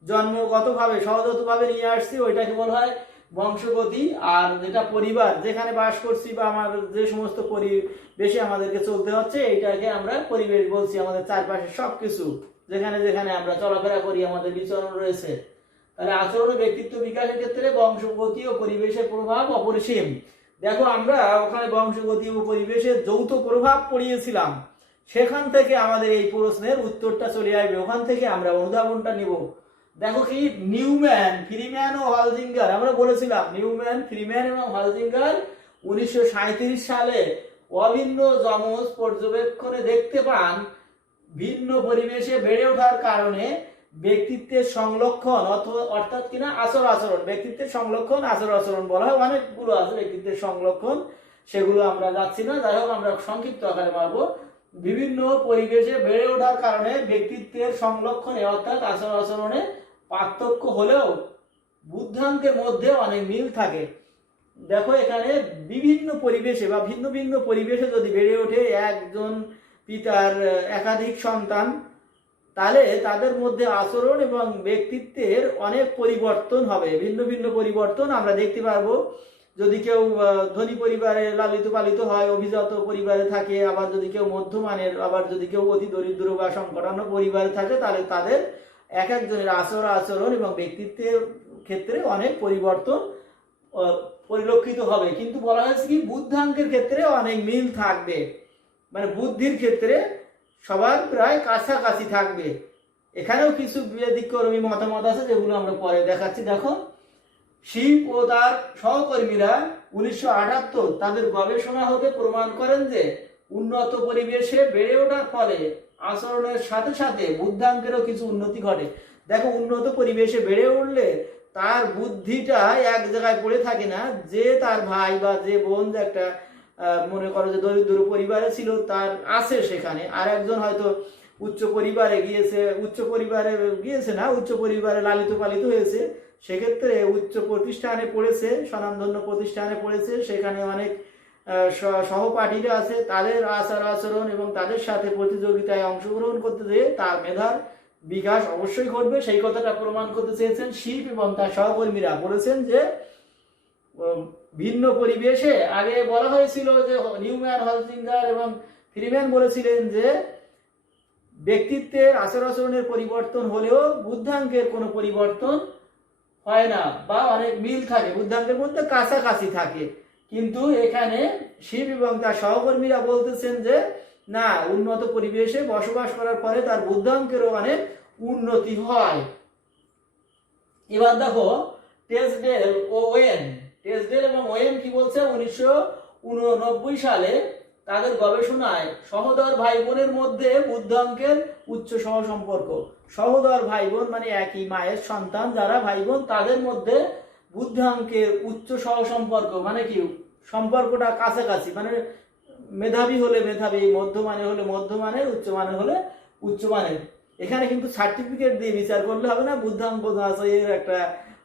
জন্মগতভাবে সহজাতভাবে নিয়ে আসছি, ওইটাকে বলা হয় বংশগতি। আর যেটা পরিবার, যেখানে বাস করছি বা আমাদের যে সমস্ত পরিবেশে আমাদেরকে চলতে হচ্ছে, এইটাকে আমরা পরিবেশ বলছি। আমাদের চারপাশে সবকিছু যেখানে যেখানে আমরা চলাফেরা করি, আমাদের বিচরণ রয়েছে। তাহলে আচরণ ও ব্যক্তিত্ব বিকাশের ক্ষেত্রে বংশগতি ও পরিবেশের প্রভাব অপরিসীম। দেখো আমরা ওখানে বংশগতি ও পরিবেশের যৌথ প্রভাব পড়িয়েছিলাম, সেখান থেকে আমাদের এই প্রশ্নের উত্তরটা চলে আসবে, ওখান থেকে আমরা অনুধাবনটা নিব। দেখো কি, নিউম্যান, ফ্রিম্যান ও হলজিঙ্গার, আমরা বলেছিলাম নিউম্যান, ফ্রিম্যান এবং হলজিঙ্গার 1937 সালে অভিন্ন যমজ পর্যবেক্ষণে দেখতে পান ভিন্ন পরিবেশে বেড়ে ওঠার কারণে ব্যক্তিত্বের সংলক্ষণ অর্থাৎ কিনা আচরণ, ব্যক্তিত্বের সংলক্ষণ আচরণ বলা হয়, অনেকগুলো আছে ব্যক্তিত্বের সংলক্ষণ, সেগুলো আমরা যাচ্ছি না। যাই হোক, আমরা সংক্ষিপ্ত আকারে মারবো। বিভিন্ন পরিবেশে বেড়ে ওঠার কারণে ব্যক্তিত্বের সংলক্ষণে অর্থাৎ আচরণে পার্থক্য হলেও বুদ্ধাঙ্কের মধ্যে অনেক মিল থাকে। দেখো, এখানে বিভিন্ন পরিবেশে বা ভিন্ন ভিন্ন পরিবেশে যদি বেড়ে ওঠে একজন পিতার একাধিক সন্তান, তাহলে তাদের মধ্যে আচরণ এবং ব্যক্তিত্বের অনেক পরিবর্তন হবে, ভিন্ন ভিন্ন পরিবর্তন আমরা দেখতে পারবো। যদি কেউ ধনী পরিবারে লালিত পালিত হয়, অভিজাত পরিবারে থাকে, আবার যদি কেউ মধ্যমানের, আবার যদি কেউ অতি দরিদ্র বা সংকটান্ন পরিবারে থাকে, তাহলে তাদের এক একজনের আচরণ এবং ব্যক্তিত্বের ক্ষেত্রে অনেক পরিবর্তন পরিলক্ষিত হবে। কিন্তু বলা হয়েছে কি, বুদ্ধাঙ্কের ক্ষেত্রে অনেক মিল থাকবে, মানে বুদ্ধির ক্ষেত্রে সবার প্রায় কাছাকাছি থাকবে। এখানেও কিছু ব্যতিক্রমী মতামত আছে, যেগুলো আমরা পরে দেখাচ্ছি। দেখো, শিব ও তার সহকর্মীরা 1978 তাদের গবেষণা হতে প্রমাণ করেন যে উন্নত পরিবেশে বেড়ে ওঠার ফলে আচরণের সাথে সাথে বুদ্ধাঙ্কেরও কিছু উন্নতি ঘটে। দেখো, উন্নত পরিবেশে বেড়ে উঠলে তার বুদ্ধিটা এক জায়গায় পড়ে থাকে না। যে তার ভাই বা যে বোন, যে একটা মনে করো যে দরিদ্র পরিবারে ছিল, তার আছে সেখানে, আর একজন হয়তো উচ্চ পরিবারে লালিত পালিত হয়েছে, সেক্ষেত্রে উচ্চ প্রতিষ্ঠানে পড়েছে, স্বনামধন্য প্রতিষ্ঠানে পড়েছে, সেখানে অনেক সহপাঠীরা আছে, তাদের আচরণ এবং তাদের সাথে প্রতিযোগিতায় অংশগ্রহণ করতে যেয়ে তার মেধার বিকাশ অবশ্যই ঘটবে। সেই কথাটা প্রমাণ করতে চেয়েছেন শিব এবং তার সহকর্মীরা। বলেছেন যে ভিন্ন পরিবেশে, আগে বলা হয়েছিল যে নিউম্যান, হলজিঙ্গার এবং ফ্রিম্যান বলেছিলেন যে ব্যক্তিত্বের আচরণের পরিবর্তন হলেও বুদ্ধাঙ্কের কোনো পরিবর্তন হয় না বা অনেক মিল থাকে, বুদ্ধাঙ্কের মধ্যে কাছাকাছি থাকে। কিন্তু এখানে শিব এবং তার সহকর্মীরা বলতেছেন যে না, উন্নত পরিবেশে বসবাস করার পরে তার বুদ্ধাঙ্কেরও অনেক উন্নতি হয়। এবার দেখো, টেসডেল এবং ওয়েন কি বলছে? 1989 সালে তাদের গবেষণায় সহোদর ভাই বোনের মধ্যে বুদ্ধাঙ্কের উচ্চ সহসম্পর্ক, সহোদর ভাই বোন মানে একই মায়ের সন্তান যারা ভাই বোন, তাদের মধ্যে বুদ্ধাঙ্কের উচ্চ সহসম্পর্ক মানে কি, সম্পর্কটা কাছাকাছি, মানে মেধাবী হলে মেধাবী, মধ্যমানের হলে মধ্যমানের, উচ্চমানের হলে উচ্চমানের। এখানে কিন্তু সার্টিফিকেট দিয়ে বিচার করলে হবে না, বুদ্ধাঙ্ক যাচাইয়ের একটা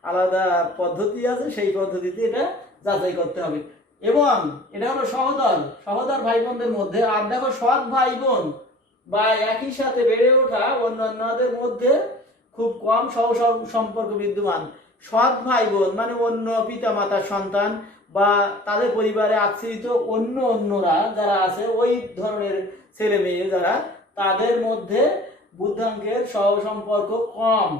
আলাদা পদ্ধতি আছে, সেই পদ্ধতিতে এটা যাচাই করতে হবে। এবং এটা হলো সহোদর ভাই বোনদের মধ্যে। আর দেখো, সৎ ভাই বোন বা একই সাথে বেড়ে ওঠা অন্যান্যদের মধ্যে খুব কম সম্পর্ক বিদ্যমান। সৎ ভাই বোন মানে অন্য পিতা মাতার সন্তান বা তাদের পরিবারে আশ্রিত অন্যরা যারা আছে, ওই ধরনের ছেলে মেয়ে যারা, তাদের মধ্যে বুদ্ধাঙ্কের সহসম্পর্ক কম,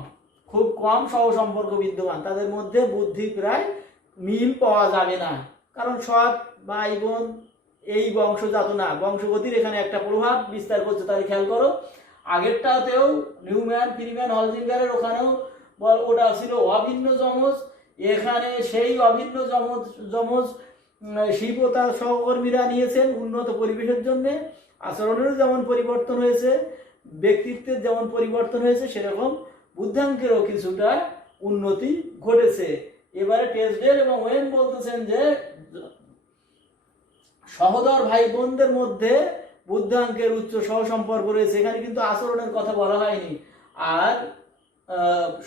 খুব কম সহসম্পর্ক বিদ্যমান। তাদের মধ্যে বুদ্ধি প্রায় মিল পাওয়া যাবে না, কারণ সৎ ভাই বোন এই বংশজাত না। বংশগতির এখানে একটা প্রভাব বিস্তার করছে, তাই খেয়াল করো। আগেরটাতেও নিউম্যান, ফ্রিম্যান, হলজিঙ্গারের ওখানেও ওটা ছিল অভিন্ন যমজ। এখানে সেই অভিন্ন যমজ শিব ও তার সহকর্মীরা নিয়েছেন উন্নত পরিবেশের জন্য। আচরণেরও যেমন পরিবর্তন হয়েছে, ব্যক্তিত্বের যেমন পরিবর্তন হয়েছে, সেরকম বুদ্ধাঙ্কেরও কিছুটা উন্নতি ঘটেছে। এবারে টেসডেল এবং ওয়েন বলতেছেন যে সহোদর ভাই বোনদের মধ্যে বুদ্ধাঙ্কের উচ্চ সহসম্পর্ক রয়েছে। এখানে কিন্তু আচরণের কথা বলা হয়নি। আর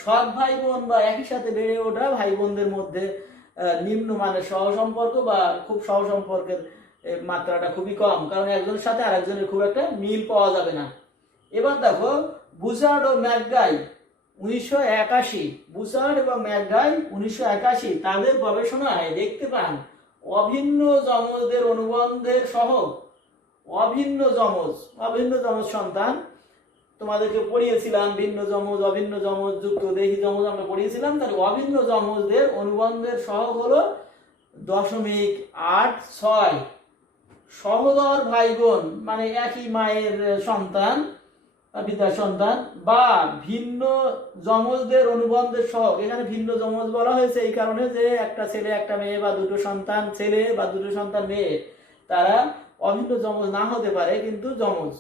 সৎ ভাই বোন বা একই সাথে বেড়ে ওঠা ভাই বোনদের মধ্যে নিম্নমানের সহসম্পর্ক বা খুব সহসম্পর্কের মাত্রাটা খুবই কম, কারণ একজনের সাথে আরেকজনের খুব একটা মিল পাওয়া যাবে না। এবার দেখো, বুচার্ড ও ম্যাকগাই 1981, বুচার্ড এবং ম্যাকগাই 1981 তাদের গবেষণায় দেখতে পান অভিন্ন যমজদের অনুবন্ধের সহ অভিন্ন যমজ সন্তান, তোমাদেরকে পড়িয়েছিলাম ভিন্ন যমজ, অভিন্ন যমজ, যুক্ত দেহি যমজ আমরা পড়িয়েছিলাম। তাহলে অভিন্ন যমজদের অনুবন্ধের সহগ হলো 0.86। সহোদর ভাই বোন মানে একই মায়ের সন্তান, পিতার সন্তান বা ভিন্ন যমজদের অনুবন্ধের সহগ। এখানে ভিন্ন যমজ বলা হয়েছে এই কারণে যে একটা ছেলে একটা মেয়ে বা দুটো সন্তান ছেলে বা দুটো সন্তান মেয়ে, তারা অভিন্ন যমজ না হতে পারে কিন্তু যমজ,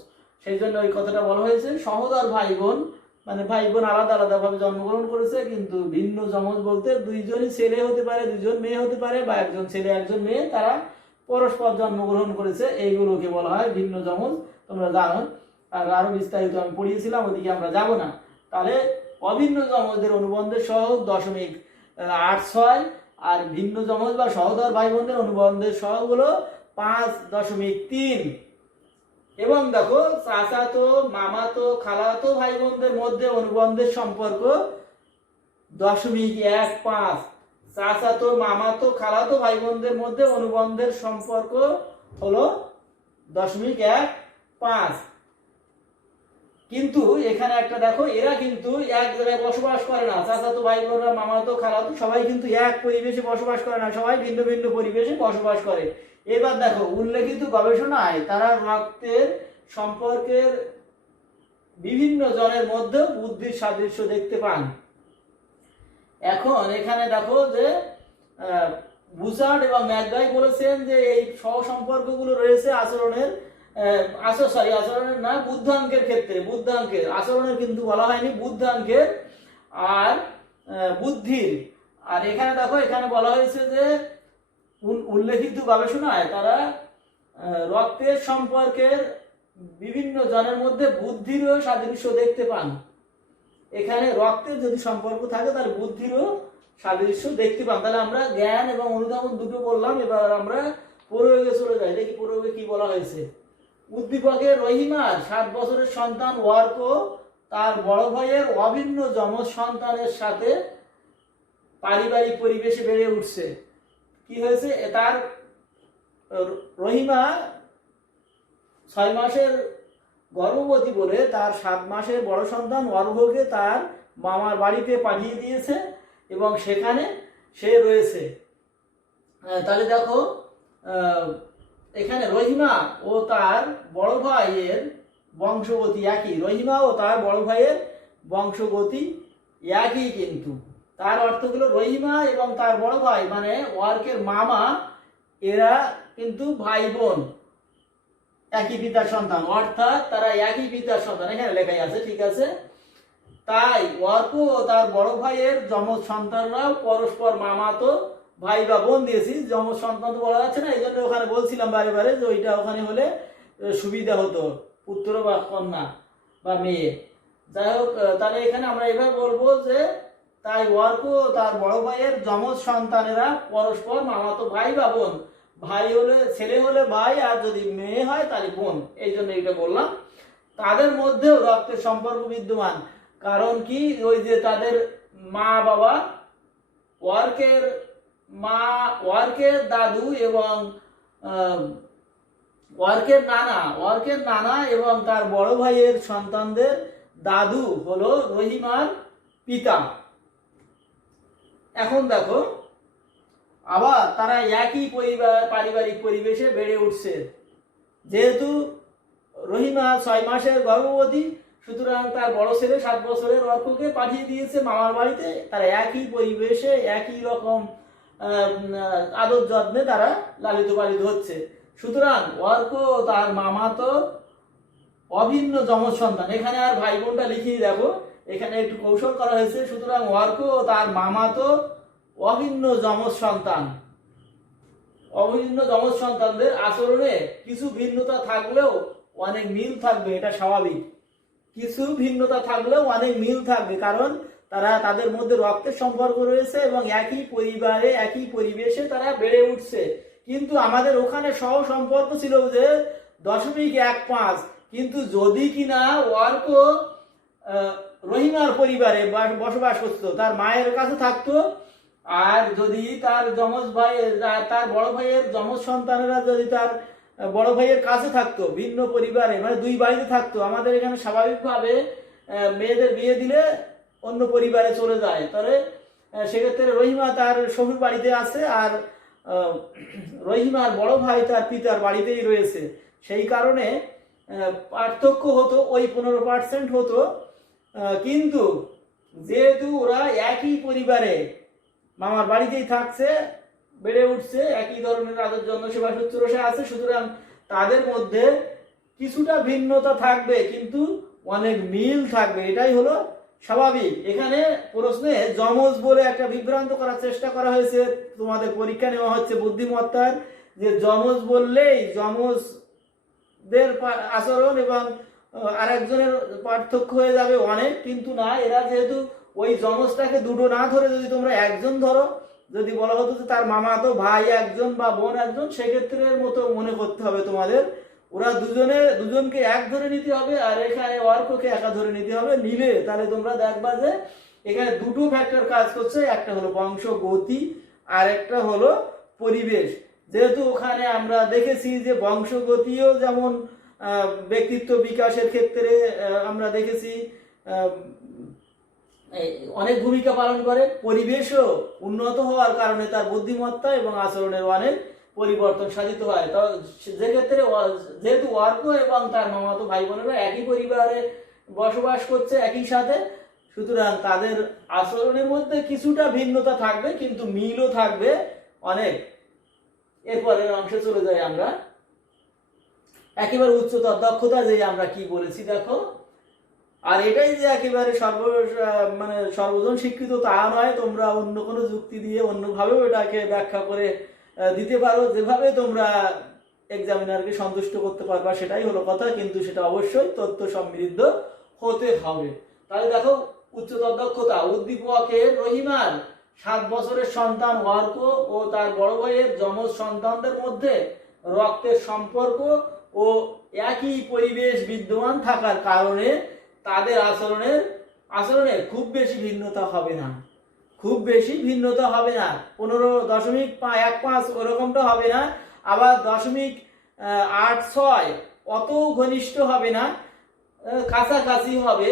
সেই জন্য ওই কথাটা বলা হয়েছে। সহোদর ভাই বোন মানে ভাই বোন আলাদা আলাদা ভাবে জন্মগ্রহণ করেছে, কিন্তু ভিন্ন যমজ বলতে দুইজনই ছেলে হতে পারে, দুইজন মেয়ে হতে পারে, বা একজন ছেলে একজন মেয়ে, তারা পরস্পর জন্মগ্রহণ করেছে, এইগুলোকে বলা হয় ভিন্ন যমজ। তোমরা জানো, আর আরো বিস্তারিত আমি পড়িয়েছিলাম, ওদিকে আমরা যাব না। তাহলে অভিন্ন যমজদের অনুবন্ধের সহগ 0.86, আর ভিন্ন যমজ বা সহোদর ভাই বোনদের অনুবন্ধের সহগ হলো 5.3। এবং দেখো চাচাতো মামাতো খালাতো ভাই বোনদের মধ্যে অনুবন্ধের সম্পর্ক 0.15। চাচাতো মামাতো খালাতো ভাই বোনদের মধ্যে অনুবন্ধের সম্পর্ক হলো 0.15। কিন্তু এখানে একটা দেখো, এরা কিন্তু এক জায়গায় বসবাস করে না। চাচাতো ভাই বোনরা, মামাতো খালাতো সবাই কিন্তু এক পরিবেশে বসবাস করে না, সবাই ভিন্ন ভিন্ন পরিবেশে বসবাস করে। এবার দেখো উল্লেখিত গবেষণায় তারা রক্তের সম্পর্কের বিভিন্ন জনের মধ্যে বুদ্ধির সাদৃশ্য দেখতে পান। এখন এখানে দেখো যে বুচার্ড এবং ম্যাকগাই বলেছেন যে এই সহসম্পর্কগুলো রয়েছে আচরণের আচরণের না, বুদ্ধাঙ্কের ক্ষেত্রে। বুদ্ধাঙ্কের, আচরণের কিন্তু বলা হয়নি, বুদ্ধাঙ্কের আর বুদ্ধির। আর এখানে দেখো, এখানে বলা হয়েছে যে উল্লেখিত গবেষণায় তারা রক্তের সম্পর্কের বিভিন্ন জনের মধ্যে বুদ্ধিরও সাদৃশ্য দেখতে পান। এখানে রক্তের যদি সম্পর্ক থাকে তাহলে বুদ্ধিরও সাদৃশ্য দেখতে পান। তাহলে আমরা জ্ঞান এবং অনুধাবন দুটো বললাম, এবার আমরা প্রয়োগে চলে যাই। দেখি প্রয়োগে কি বলা হয়েছে। উদ্দীপকের রহিমার 7 বছরের সন্তান ওয়ার্ক তার বড় ভাইয়ের অভিন্ন যমজ সন্তানের সাথে পারিবারিক পরিবেশে বেড়ে উঠছে। কি হয়েছে, তার রহিমা 6 মাসের গর্ভবতী বলে তার 7 মাসের বড় সন্তান অর্ঘকে তার মামার বাড়িতে পাঠিয়ে দিয়েছে এবং সেখানে সে রয়েছে। তাহলে দেখো এখানে রহিমা ও তার বড় ভাইয়ের বংশগতি একই। রহিমা ও তার বড় ভাইয়ের বংশগতি একই, কিন্তু তার অর্থগুলো রহিমা এবং তার বড় ভাই মানে ওয়ার্কের মামা, এরা কিন্তু ভাই বোন, একই পিতার সন্তান, অর্থাৎ তারা একই পিতার সন্তান। এখানে লেখাই আছে, ঠিক আছে। তাই ওয়ার্ক ও তার বড় ভাইয়ের যমজ সন্তানরাও পরস্পর মামাতো ভাই বা বোন দিয়েছি, যমজ সন্তান তো বলা যাচ্ছে না, এই জন্য ওখানে বলছিলাম বারে বারে যে ওইটা ওখানে হলে সুবিধা হতো, পুত্র বা কন্যা বা মেয়ে। যাই হোক, তাহলে এখানে আমরা এবার বলবো যে তাই ওয়ার্ক ও তার বড় ভাইয়ের যমজ সন্তানেরা পরস্পর মামাতো ভাই বা বোন। ভাই হলে, ছেলে হলে ভাই, আর যদি মেয়ে হয় তাহলে বোন, এই জন্য এটা বললাম। তাদের মধ্যেও রক্তের সম্পর্ক বিদ্যমান। কারণ কি, ওই যে তাদের মা বাবা, ওয়ার্কের মা, ওয়ার্কের দাদু এবং ওয়ার্কের নানা এবং তার বড় ভাইয়ের সন্তানদের দাদু হলো রহিমার পিতা। এখন দেখো, আবার তারা একই পারিবারিক পরিবেশে বেড়ে উঠছে। যেহেতু রহিমা 6 মাসের গর্ভবতী, সুতরাং তার বড় ছেলে 7 বছরের অর্ককে পাঠিয়ে দিয়েছে মামার বাড়িতে। তারা একই পরিবেশে একই রকম আদর যত্নে তারা লালিত পালিত হচ্ছে। সুতরাং অর্ক তার মামাতো অভিন্ন যমজ সন্তান। এখানে আর ভাই বোনটা লিখিয়ে দেখো, এখানে একটু কৌশল করা হয়েছে। সুতরাং অর্ক তার মামাতো অভিন্ন যমজ সন্তান, অভিন্ন যমজ সন্তানদের আচরণে কিছু ভিন্নতা থাকলেও অনেক মিল থাকবে, এটা স্বাভাবিক। কিছু ভিন্নতা থাকলেও অনেক মিল থাকবে, কারণ তারা, তাদের মধ্যে রক্তের সম্পর্ক রয়েছে এবং একই পরিবারে একই পরিবেশে তারা বেড়ে উঠছে। কিন্তু আমাদের ওখানে সহ সম্পর্ক ছিল যে 0.15। কিন্তু যদি কিনা ওয়ার্ক রহিমার পরিবারে বসবাস করতো, তার মায়ের কাছে থাকতো, আর যদি তার যমজ ভাই, তার বড় ভাইয়ের যমজ সন্তানেরা যদি তার বড় ভাইয়ের কাছে থাকতো, ভিন্ন পরিবারে মানে 2 বাড়িতে থাকতো। আমাদের এখানে স্বাভাবিকভাবে মেয়েদের বিয়ে দিলে অন্য পরিবারে চলে যায়, তাহলে সেক্ষেত্রে রহিমা তার শ্বশুর বাড়িতে আছে, আর রহিমার বড় ভাই তার পিতার বাড়িতেই রয়েছে। সেই কারণে পার্থক্য হতো, ওই 15% হতো। কিন্তু যেহেতু ওরা একই পরিবারে মামার বাড়িতেই থাকছে, বেড়ে উঠছে, একই ধরনের আদর যত্ন সেবা শুশ্রূষা আছে, সুতরাং তাদের মধ্যে কিছুটা ভিন্নতা থাকবে, কিন্তু অনেক মিল থাকবে, এটাই হলো স্বাভাবিক। এখানে প্রশ্নে যমজ বলে একটা বিভ্রান্ত করার চেষ্টা করা হয়েছে, তোমাদের পরীক্ষা নেওয়া হচ্ছে বুদ্ধিমত্তার, যে যমজ বললেই যমজদের আচরণ এবং আরেকজনের পার্থক্য হয়ে যাবে অনেক, কিন্তু না, এরা যেহেতু ওই যমজটাকে দুটো না ধরে যদি তোমরা একজন ধরো, যদি বলা হতো যে তার মামাতো ভাই একজন বা বোন একজন, সেক্ষেত্রে মতো মনে করতে হবে তোমাদের। ওরা দুজনকে এক ধরে নিতে হবে, আর এখানে অর্ককে একা ধরে নিতে হবে। নিলে তাহলে তোমরা দেখবা যে এখানে দুটো ফ্যাক্টর কাজ করছে, একটা হলো বংশগতি আর একটা হলো পরিবেশ। যেহেতু ওখানে আমরা দেখেছি যে বংশগতিও যেমন ব্যক্তিত্ব বিকাশের ক্ষেত্রে আমরা দেখেছি অনেক ভূমিকা পালন করে, পরিবেশও উন্নত হওয়ার কারণে তার বুদ্ধিমত্তা এবং আচরণের অনেক পরিবর্তন সাধিত হয়। তো যেক্ষেত্রে যেহেতু অর্ক এবং তার মামাতো ভাই বোনেরা একই পরিবারে বসবাস করছে একই সাথে, সুতরাং তাদের আচরণের মধ্যে কিছুটা ভিন্নতা থাকবে, কিন্তু মিলও থাকবে অনেক। এরপরের অংশে চলে যাই আমরা। একেবারে উচ্চতর দক্ষতা যে আমরা কি বলেছি দেখো, আর এটাই যে একেবারে সর্বজন স্বীকৃত তা নয়, তোমরা অন্য কোনো যুক্তি দিয়ে অন্যভাবেও এটাকে ব্যাখ্যা করে দিতে পারো, যেভাবে তোমরা এক্সামিনারকে সন্তুষ্ট করতে পারবা সেটাই হলো কথা, কিন্তু সেটা অবশ্যই তথ্য সমৃদ্ধ হতে হবে। তাহলে দেখো, উচ্চতর দক্ষতা, উদ্দীপকের রহিমার 7 বছরের সন্তান অর্ক ও তার বড় ভাইয়ের যমজ সন্তানদের মধ্যে রক্তের সম্পর্ক ও একই পরিবেশ বিদ্যমান থাকার কারণে তাদের আচরণে খুব বেশি ভিন্নতা হবে না, 15.15 ওরকমটা হবে না, আবার 0.86 অত ঘনিষ্ঠ হবে না, কাছাকাছি হবে।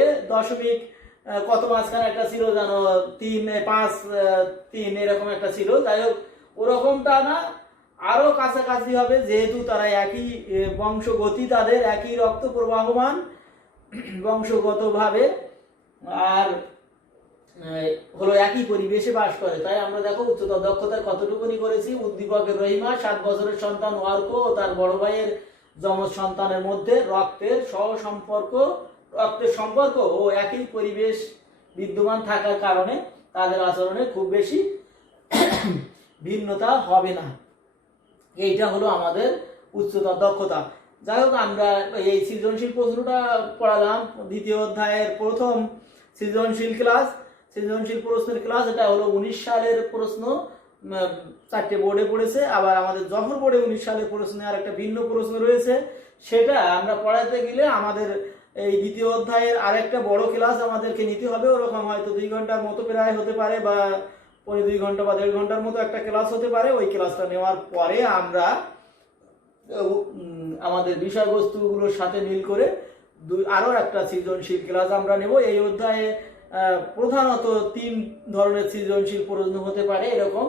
কত মাঝখানে একটা ছিল জানো, 3.5 এরকম একটা ছিল, যাই হোক ওরকমটা না, আরো কাছাকাছি হবে, যেহেতু তারা একই বংশগতি, তাদের একই রক্ত প্রবাহমান বংশগতভাবে, আর হলো একই পরিবেশে বাস করে। তাই আমরা দেখো উচ্চতর দক্ষতার কতটুকুনি করেছি। উদ্দীপকের রহিমা 7 বছরের সন্তান অর্ক ও তার বড় ভাইয়ের যমজ সন্তানের মধ্যে রক্তের সম্পর্ক ও একই পরিবেশ বিদ্যমান থাকার কারণে তাদের আচরণে খুব বেশি ভিন্নতা হবে না। এইটা হলো আমাদের উচ্চতর দক্ষতা। যাই হোক, আমরা এই সৃজনশীল প্রশ্নটা পড়ালাম, দ্বিতীয় অধ্যায়ের প্রথম সৃজনশীল প্রশ্নের ক্লাস। এটা হলো 19 সালের প্রশ্ন, 4টে বোর্ডে পড়েছে। আবার আমাদের জহর বোর্ডে 19 সালের প্রশ্নে আর একটা ভিন্ন প্রশ্ন রয়েছে, সেটা আমরা পড়াতে গেলে আমাদের এই দ্বিতীয় অধ্যায়ের আরেকটা বড় ক্লাস আমাদেরকে নিতে হবে। ওরকম হয়তো 2 ঘন্টার মতো প্রায় হতে পারে, বা 2 ঘন্টা বা 1.5 ঘন্টার মতো একটা ক্লাস হতে পারে। ওই ক্লাসটা নেওয়ার পরে আমরা আমাদের বিষয়বস্তুগুলোর সাথে মিল করে আরো একটা সৃজনশীল ক্লাস আমরা নেব। এই অধ্যায়ে প্রধানত 3 ধরনের সৃজনশীল প্রশ্ন হতে পারে এরকম।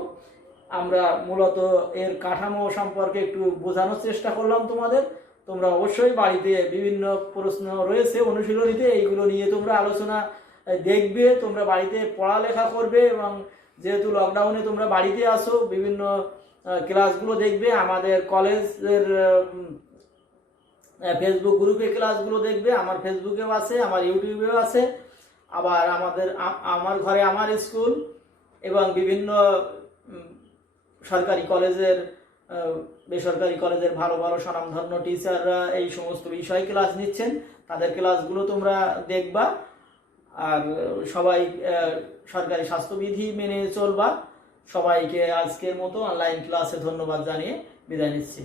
আমরা মূলত এর কাঠামো সম্পর্কে একটু বোঝানোর চেষ্টা করলাম তোমাদের। তোমরা অবশ্যই বাড়িতে বিভিন্ন প্রশ্ন রয়েছে অনুশীলনীতে, এইগুলো নিয়ে তোমরা আলোচনা দেখবে, তোমরা বাড়িতে পড়ালেখা করবে, এবং যেহেতু লকডাউনে তোমরা বাড়িতে আসো, বিভিন্ন ক্লাসগুলো দেখবে। আমাদের কলেজের ফেসবুক গ্রুপে ক্লাসগুলো দেখবে, আমার ফেসবুকেও আছে, আমার ইউটিউবেও আছে। আবার আমার ঘরে আমার স্কুল এবং বিভিন্ন সরকারি কলেজের, বেসরকারি কলেজের ভালো ভালো স্বনামধন্য টিচাররা এই সমস্ত বিষয় ক্লাস নিচ্ছেন, তাদের ক্লাসগুলো তোমরা দেখবা। আর সবাই সরকারি স্বাস্থ্যবিধি মেনে চলবা। সবাইকে আজকের মতো অনলাইন ক্লাসে ধন্যবাদ জানিয়ে বিদায় নিচ্ছি।